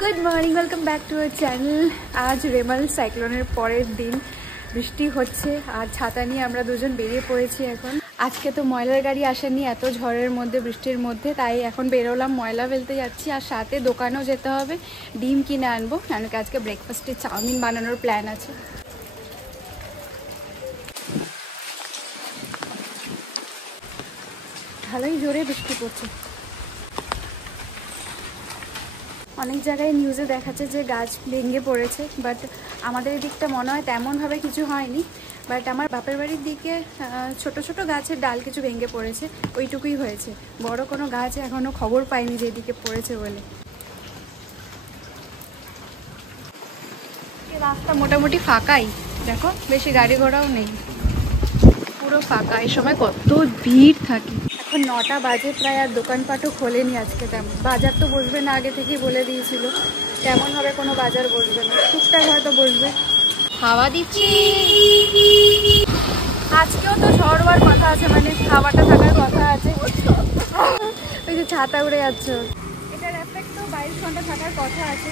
Good morning welcome back to our channel. आज Remal साइक्लोनेर परेर दिन বৃষ্টি হচ্ছে আর ছাতা নিয়ে আমরা দুজন বেরিয়ে পড়েছি। এখন আজকে তো ময়লার গাড়ি আসেনি এত ঝড়ের মধ্যে বৃষ্টির মধ্যে, তাই এখন বেরোলাম, ময়লা ফেলতে যাচ্ছি। আর সাথে দোকানেও যেতে হবে, ডিম কিনে আনবো, কেন কি আজকে ব্রেকফাস্টে চাউমিন বানানোর প্ল্যান আছে। ভালোই জোরে বৃষ্টি পড়ছে। অনেক জায়গায় নিউজে দেখাচ্ছে যে গাছ ভেঙে পড়েছে, বাট আমাদের এদিকটা মনে হয় তেমনভাবে কিছু হয়নি। বাট আমার বাপের বাড়ির দিকে ছোট ছোট গাছের ডাল কিছু ভেঙে পড়েছে, ওইটুকুই হয়েছে। বড় কোনো গাছ এখনও খবর পাইনি যে এদিকে পড়েছে বলে। রাস্তা মোটামুটি ফাঁকাই, দেখো বেশি গাড়ি ঘোড়াও নেই, পুরো ফাঁকা। এই সময় কত ভিড় থাকে। এখন 9টা বাজে প্রায়, আর দোকানপাটও খোলেনি আজকে তেমন। বাজার তো বসবে না, আগে থেকেই বলে দিয়েছিল। তেমন হবে কোনো বাজার বসবে না, টুকটাক হয়তো বসবে। হাওয়া দিচ্ছি, আজকেও তো ঝড় হওয়ার কথা আছে, মানে হাওয়াটা থাকার কথা আছে। ওই যে ছাতা উড়ে যাচ্ছে, এটার এফেক্ট তো 22 ঘন্টা থাকার কথা আছে।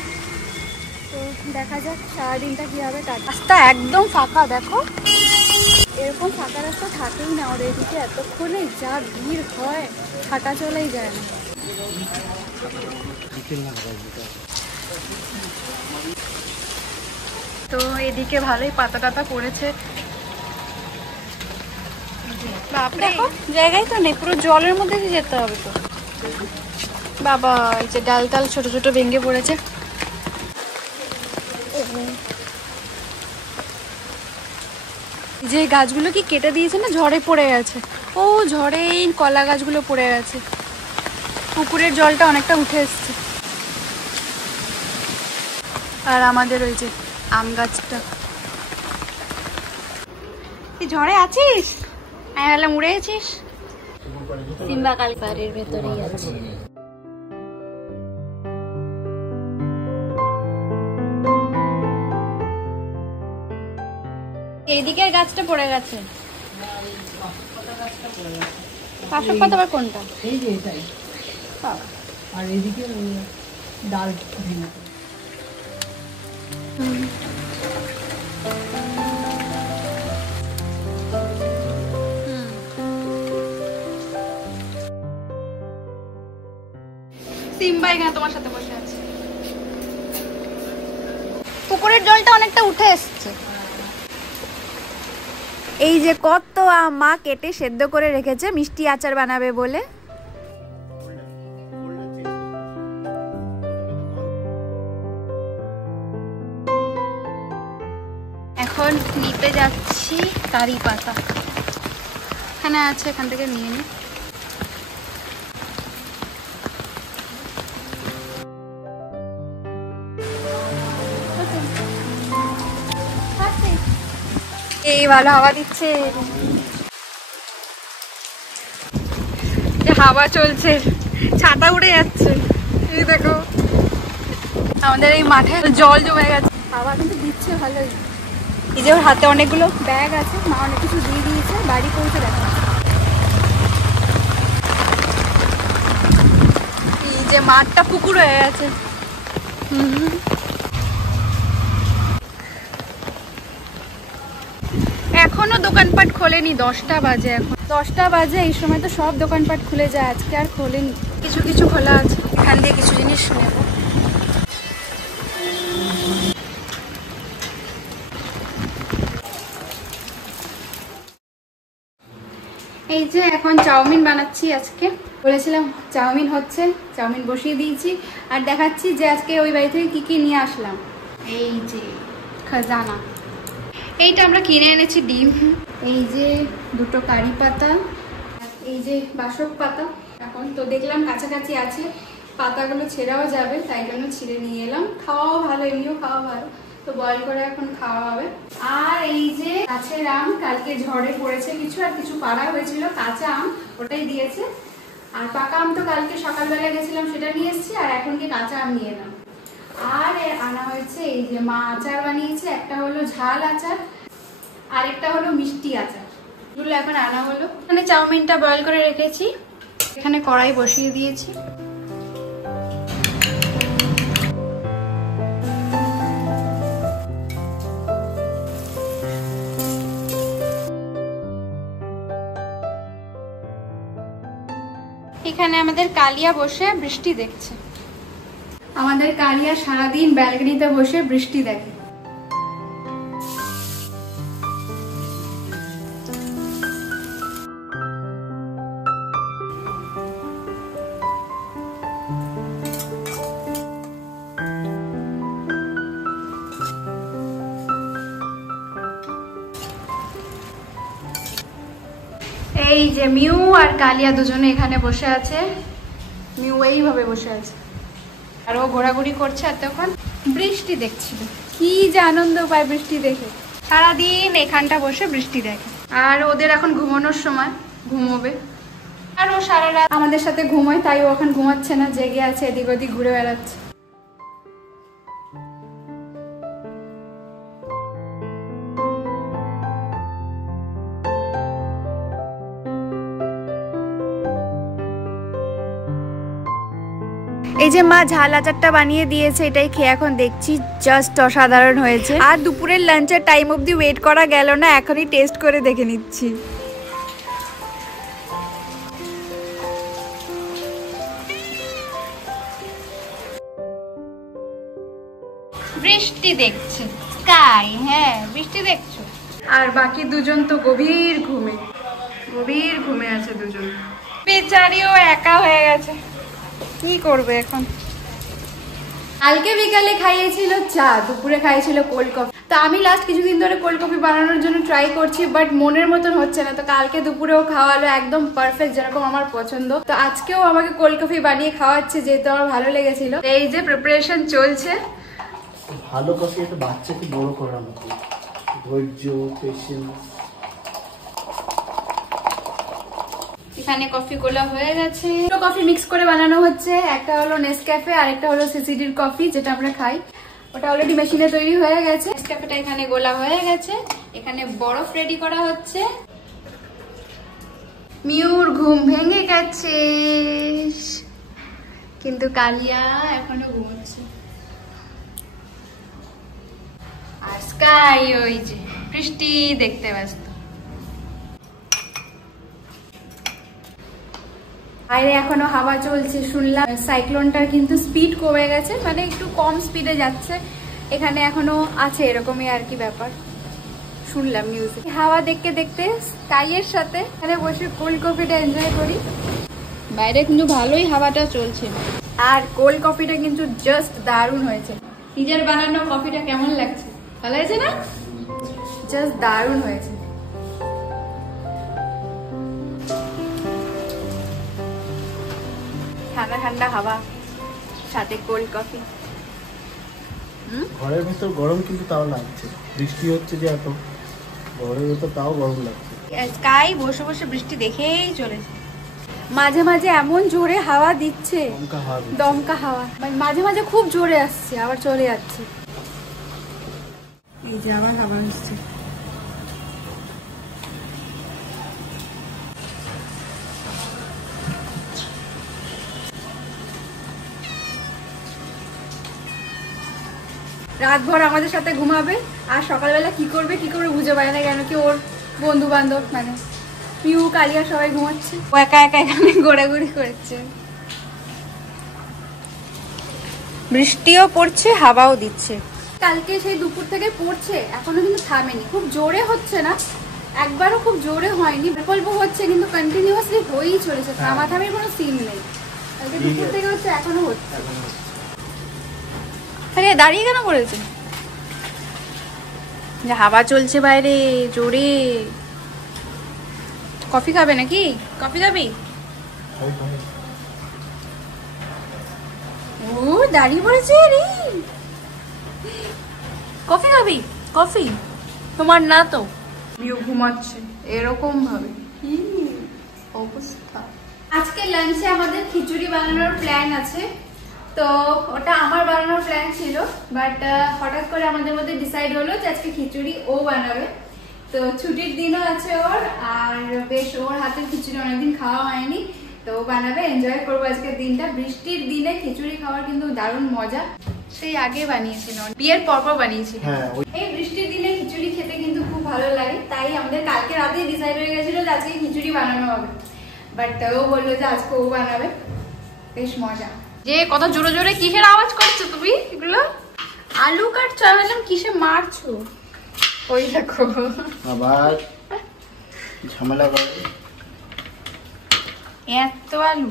তো দেখা যাক সারাদিনটা কীভাবে কাটে। রাস্তা একদম ফাঁকা, দেখো এরকম ফাঁকা রাস্তা থাকেই না ওর এদিকে, এতক্ষণে যা ভিড় হয় হাঁটা চলাই যায় না। তো এদিকে ভালোই পাতা টাতা পড়েছে, বাপরে জায়গায় তো নেই, পুরো জলের মধ্যে দিয়ে যেতে হবে তো। বাবা এই যে ডাল টাল ছোট ছোট ভেঙে পড়েছে। যে গাছগুলো কি কেটে দিয়েছে না, ঝড়ে পড়ে গেছে। ও ঝড়ে এই কলা গাছগুলো পড়ে গেছে, পুকুরের জলটা অনেকটা উঠে এসছে। আর আমাদের ওই যে আম গাছটা। তুই ঝড়ে আছিস? আমি ভাবলাম উড়ে আছিস। সিম্বা কালী পাড়ের ভেতরেই আছে। এইদিকের গাছটা পড়ে গেছে। পাশের পাতা আবার কোনটা? এই যে এটাই। আর এইদিকে ডাল ভেঙে। সিম্বা এখানে তোমার সাথে বসে আছে। পুকুরের জলটা অনেকটা উঠে এসছে। এই যে কত আম মা কেটে সেদ্ধ করে রেখেছে মিষ্টি আচার বানাবে বলে। এখন নিতে যাচ্ছি কারি পাতা, এখানে আছে, এখান থেকে নিয়ে নি। এই ভালো হাওয়া দিচ্ছে, হাওয়া চলছে, ছাতা উড়ে যাচ্ছে। এই দেখো আমাদের এই মাঠে জল জমে গেছে, হাওয়া কিন্তু দিচ্ছে ভালোই। এই যে ওর হাতে অনেকগুলো ব্যাগ আছে, মা অনেক কিছু দিয়ে দিয়েছে, বাড়ি পৌঁছে দেখা। এই যে মাঠটা পুকুর হয়ে গেছে। এখনো দোকানপাট খোলেনি, 10টা বাজে। এখন 10টা বাজে, এই সময় তো সব দোকানপাট খুলে যায়, আজকে আর খোলেনি। কিছু কিছু খোলা আছে, এখান দিয়ে কিছু জিনিস নেব। এই যে এখন চাউমিন বানাচ্ছি। আজকে বলেছিলাম চাউমিন হচ্ছে, চাউমিন বসিয়ে দিয়েছি। আর দেখাচ্ছি যে আজকে ওই বাড়ি থেকে কি কি নিয়ে আসলাম। এই যে খাজানা, এইটা আমরা কিনে এনেছি ডিম, এই যে দুটো কারি পাতা, এই যে বাসক পাতা। এখন তো দেখলাম কাছাকাছি আছে, পাতাগুলো ছেঁড়াও যাবে, তাই জন্য ছিঁড়ে নিয়ে এলাম। খাওয়াও ভালো, এমনিও খাওয়া ভালো, তো বয়েল করে এখন খাওয়া হবে। আর এই যে গাছের আম, কালকে ঝড়ে পড়েছে কিছু, আর কিছু পাড়া হয়েছিল কাঁচা আম, ওটাই দিয়েছে। আর পাকা আম তো কালকে সকালবেলা গেছিলাম, সেটা নিয়ে এসেছি। আর এখন কি কাঁচা আম নিয়ে এলাম। আর আনা হয়েছে এই যে মা আচার বানিয়েছে, একটা হলো ঝাল আচার, আরেকটা হলো মিষ্টি আচার। এগুলো এখন আনা হলো। এখানে চাউমিনটা বয়েল করে রেখেছি, এখানে কড়াই বসিয়ে দিয়েছি। এখানে আমাদের কালিয়া বসে বৃষ্টি দেখছে। আমাদের কালিয়া সারাদিন ব্যালকনিতে বসে বৃষ্টি দেখে। এই যে মিউ আর কালিয়া দুজনে এখানে বসে আছে। মিউ এইভাবে বসে আছে আর ও ঘোরাঘুরি করছে, আর তখন বৃষ্টি দেখছিল। কি যে আনন্দ পায় বৃষ্টি দেখে, সারাদিন এখানটা বসে বৃষ্টি দেখে। আর ওদের এখন ঘুমানোর সময়, ঘুমোবে। আর ও সারা রাত আমাদের সাথে ঘুমোয়, তাই ও এখন ঘুমাচ্ছে না, জেগে আছে, এদিক ওদিক ঘুরে বেড়াচ্ছে। এই যে মা ঝাল আচারটা বানিয়ে দিয়েছে, এটাই খেয়ে এখন দেখছি, জাস্ট অসাধারণ হয়েছে। আর দুপুরের লাঞ্চের টাইম অবধি ওয়েট করা গেল না, এখনই টেস্ট করে দেখে নিচ্ছি। বৃষ্টি দেখছে, স্কাই, হ্যাঁ বৃষ্টি দেখছো। আর বাকি দুজন তো গভীর ঘুমে আছে দুজন। বেচারিও একা হয়ে গেছে, কি করবে এখন। কালকে বিকালে খাইয়েছিল চা, দুপুরে খাইয়েছিল কোল্ড কফি। তো আমি লাস্ট কিছুদিন ধরে কোল্ড কফি বানানোর জন্য ট্রাই করছি, বাট মনের মতন হচ্ছে না। তো কালকে দুপুরেও খাওয়ালো একদম পারফেক্ট, যেরকম আমার পছন্দ। তো আজকেও আমাকে কোল্ড কফি বানিয়ে খাওয়াচ্ছে, যেহেতু আমার ভালো লেগেছিল। এই যে প্রিপারেশন চলছে। ভালো কফি একটা বাচ্চাকে বড় করার মতো, ধৈর্য, পেশেন্স। এখানে কফি গুলো হয়ে গেছে, দুটো কফি মিক্স করে বানানো হচ্ছে। একটা হলো নেসক্যাফে আর একটা হলো সিসিডির কফি, যেটা আমরা খাই। ওটা অলরেডি মেশিনে তৈরি হয়ে গেছে। নেসক্যাফেটা এখানে গোলা হয়ে গেছে, এখানে বরফ রেডি করা হচ্ছে। মিউর ঘুম ভেঙে গেছে, কিন্তু কালিয়া এখনো ঘুমোচ্ছে। আর স্কাই ওই যে বৃষ্টি দেখতে ব্যস্ত। বাইরে এখনো হাওয়া চলছে, শুনলাম সাইক্লোনটার কিন্তু স্পিড কমে গেছে, মানে একটু কম স্পিডে যাচ্ছে। এখানে এখনো আছে এরকমই আর কি ব্যাপার, শুনলাম নিউজে। হাওয়া দেখতে দেখতে স্কাইয়ের সাথে এখানে বসে কোল্ড কফিটা এনজয় করি। বাইরে কিন্তু ভালোই হাওয়াটা চলছে, আর কোল্ড কফিটা কিন্তু জাস্ট দারুণ হয়েছে। নিজের বানানো কফিটা কেমন লাগছে? ভালো হয়েছে না? জাস্ট দারুণ হয়েছে। ঠান্ডা ঠান্ডা হাওয়া, সাথে কোল্ড কফি। ঘরের ভিতর গরম, কিন্তু তাও লাগছে। বৃষ্টি হচ্ছে যে এত, ঘরের ভিতর তাও গরম লাগছে। স্কাই বসে বসে বৃষ্টি দেখেই চলেছে। মাঝে মাঝে এমন জোরে হাওয়া দিচ্ছে, দমকা হাওয়া, মাঝে মাঝে খুব জোরে আসছে, আবার চলে যাচ্ছে। এই যে আবার হাওয়া আসছে। রাতভর আমাদের সাথে ঘুমাবে, আর সকালবেলা কি করবে বুঝে পায় না, কেন কি ওর বন্ধু বান্ধব মানে পিউ, কালিয়া সবাই ঘুমাচ্ছে, ও একা একা এখানে ঘোরাঘুরি করছে। বৃষ্টিও পড়ছে, হাওয়াও দিচ্ছে। কালকে সেই দুপুর থেকে পড়ছে, এখনো কিন্তু থামেনি। খুব জোরে হচ্ছে না, একবারও খুব জোরে হয়নি, অল্প হচ্ছে, কিন্তু কন্টিনিউয়াসলি হয়েই চলেছে, থামাথামির কোনো সিন নেই। কালকে দুপুর থেকে হচ্ছে, এখনো হচ্ছে। আরে দাঁড়িয়ে কেন পড়েছে? যে হাওয়া চলছে বাইরে জোরে। কফি খাবে নাকি? কফি খাবি? ও দাঁড়িয়ে পড়েছে রে। কফি খাবি? কফি তোমার না তো? মিউ ঘুমাচ্ছে এরকম ভাবে, কি অবস্থা। আজকে লাঞ্চে আমাদের খিচুড়ি বানানোর প্ল্যান আছে। তো ওটা আমার বানানোর প্ল্যান ছিল, বাট হঠাৎ করে আমাদের মধ্যে ডিসাইড হলো যে আজকে খিচুড়ি ও বানাবে। তো ছুটির দিনও আছে ওর, আর বেশ ওর হাতের খিচুড়ি অনেকদিন খাওয়া হয়নি, তো ও বানাবে, এনজয় করবো আজকের দিনটা। বৃষ্টির দিনে খিচুড়ি খাওয়ার কিন্তু দারুণ মজা। সেই আগে বানিয়েছিল, বিয়ের পরপর বানিয়েছিল। এই বৃষ্টির দিনে খিচুড়ি খেতে কিন্তু খুব ভালো লাগে, তাই আমাদের কালকে রাতে ডিসাইড হয়ে গেছিল যে আজকে খিচুড়ি বানানো হবে। বাট ও বললো যে আজকে ও বানাবে, বেশ মজা। যে কত জোরে জোরে কিসের আওয়াজ করছো তুমি? এগুলো আলু কাটছো, আমি বললাম কিসে মারছো। ওই দেখো আবার ঝামেলা করে এত আলু।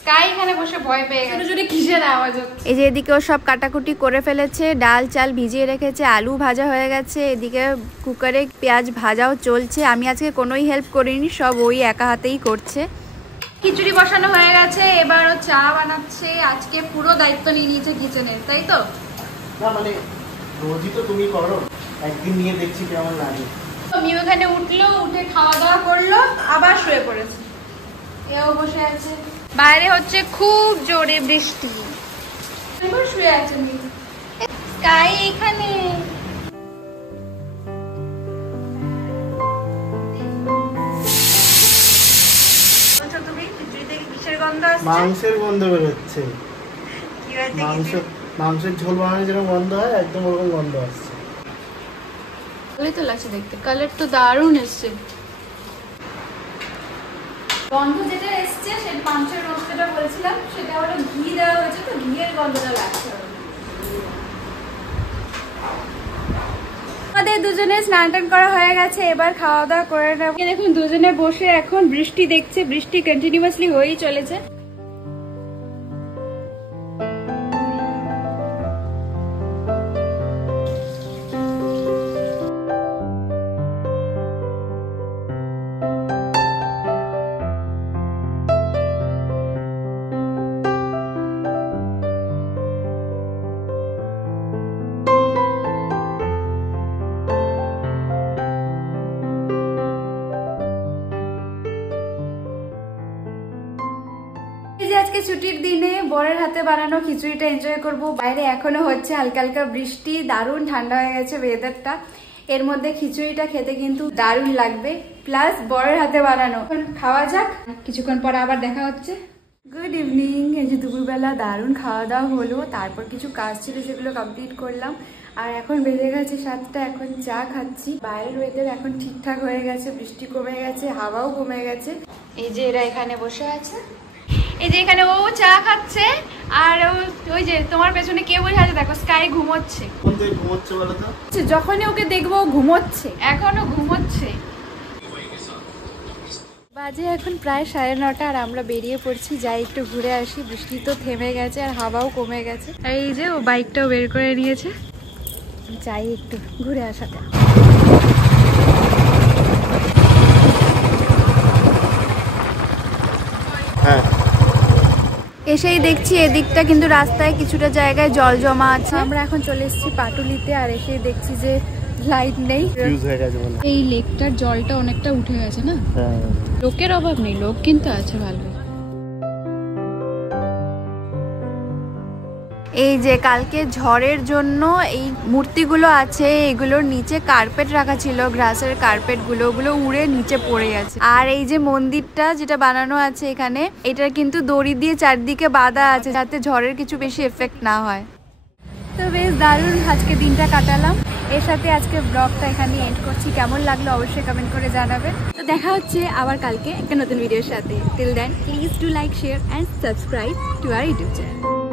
স্কাই এখানে বসে ভয় পেয়ে গেছে, জোরে কিসের আওয়াজ হচ্ছে। এই যে এদিকেও সব কাটাকুটি করে ফেলেছে, ডাল চাল ভিজিয়ে রেখেছে, আলু ভাজা হয়ে গেছে, এদিকে কুকারে পেঁয়াজ ভাজাও চলছে। আমি আজকে কোনোই হেল্প করিনি, সব ওই একা হাতেই করছে। খিচুড়ি বসানো হয়ে গেছে, এবার ও চা বানাচ্ছে। আজকে পুরো দায়িত্ব নিয়ে নিয়েছে কিচেনের, তাই তো? না মানে রোজই তো তুমি করো, একদিন নিয়ে দেখছি কেমন লাগে। আমি ওখানে উঠলো, উঠে খাওয়া দাওয়া করলো, আবার শুয়ে পড়েছে। এও বসে আছে। বাইরে হচ্ছে খুব জোরে বৃষ্টি, এবার শুয়ে আছে। স্কাই এখানে তুমি খিচুড়ি থেকে কিসের গন্ধ আসছে? মাংসের গন্ধ বেরোচ্ছে। মাংসের ঝোল বানানো যেরকম গন্ধ হয়, একদম ওরকম গন্ধ আসছে। ভালোই তো লাগছে দেখতে, কালার তো দারুণ এসছে। গন্ধ যেটা এসছে সেটা মাংসের রোস্টটা বলেছিলাম, সেটা হলো ঘি দেওয়া হয়েছে, তো ঘিয়ের গন্ধটা লাগছে। আমাদের দুজনে স্নান টান করা হয়ে গেছে, এবার খাওয়া দাওয়া করে নেব। দেখুন দুজনে বসে এখন বৃষ্টি দেখছে, বৃষ্টি কন্টিনিউয়াসলি হয়েই চলেছে। আজকে ছুটির দিনে বরের হাতে বানানো খিচুড়িটা এনজয় করব। বাইরে এখনো হচ্ছে হালকা হালকা বৃষ্টি, দারুণ ঠান্ডা হয়ে গেছে ওয়েদারটা। এর মধ্যে খিচুড়িটা খেতে কিন্তু দারুণ লাগবে, প্লাস বরের হাতে বানানো। খাওয়া যাক, কিছুক্ষণ পর আবার দেখা হচ্ছে। Good evening. এই যে দুপুরবেলা দারুণ খাওয়া দাওয়া হলো, তারপর কিছু কাজ ছিল সেগুলো কমপ্লিট করলাম। আর এখন বেজে গেছে 7টা, এখন চা খাচ্ছি। বাইরের ওয়েদার এখন ঠিকঠাক হয়ে গেছে, বৃষ্টি কমে গেছে, হাওয়াও কমে গেছে। এই যে এরা এখানে বসে আছে, এই যে এখানে ও চা খাচ্ছে, আর ওই যে তোমার পেছনে কে বসে আছে দেখো, স্কাই ঘুমোচ্ছে। ঘুমোচ্ছে বলো তো? যখনই ওকে দেখবো ঘুমোচ্ছে, এখনো ঘুমোচ্ছে। বাজে এখন প্রায় 9:30, আর আমরা বেরিয়ে পড়ছি, যাই একটু ঘুরে আসি। বৃষ্টি তো থেমে গেছে আর হাওয়াও কমে গেছে। এই যে ও বাইকটাও বের করে নিয়েছে, যাই একটু ঘুরে আসাটা। হ্যাঁ, এসেই দেখছি এদিকটা কিন্তু রাস্তায় কিছুটা জায়গায় জল জমা আছে। আমরা এখন চলে এসেছি পাটুলিতে, আর এসেই দেখছি যে লাইট নেই। এই লেকটার জলটা অনেকটা উঠে গেছে না? লোকের অভাব নেই, লোক কিন্তু আছে ভালো। এই যে কালকে ঝড়ের জন্য এই মূর্তিগুলো আছে, এগুলোর নিচে কার্পেট রাখা ছিল, গ্রাসের কার্পেট গুলো, ওগুলো উড়ে নিচে পড়ে গেছে। আর এই যে মন্দিরটা যেটা বানানো আছে এখানে, এটা কিন্তু দড়ি দিয়ে চারদিকে বাঁধা আছে, যাতে ঝড়ের কিছু বেশি এফেক্ট না হয়। তো বেশ দারুণ আজকে দিনটা কাটালাম। এর সাথে আজকে ব্লগটা এখানে এন্ড করছি। কেমন লাগলো অবশ্যই কমেন্ট করে জানাবেন। তো দেখা হচ্ছে আবার কালকে একটা নতুন ভিডিওর সাথে। Till then please do like, share and subscribe to our YouTube channel.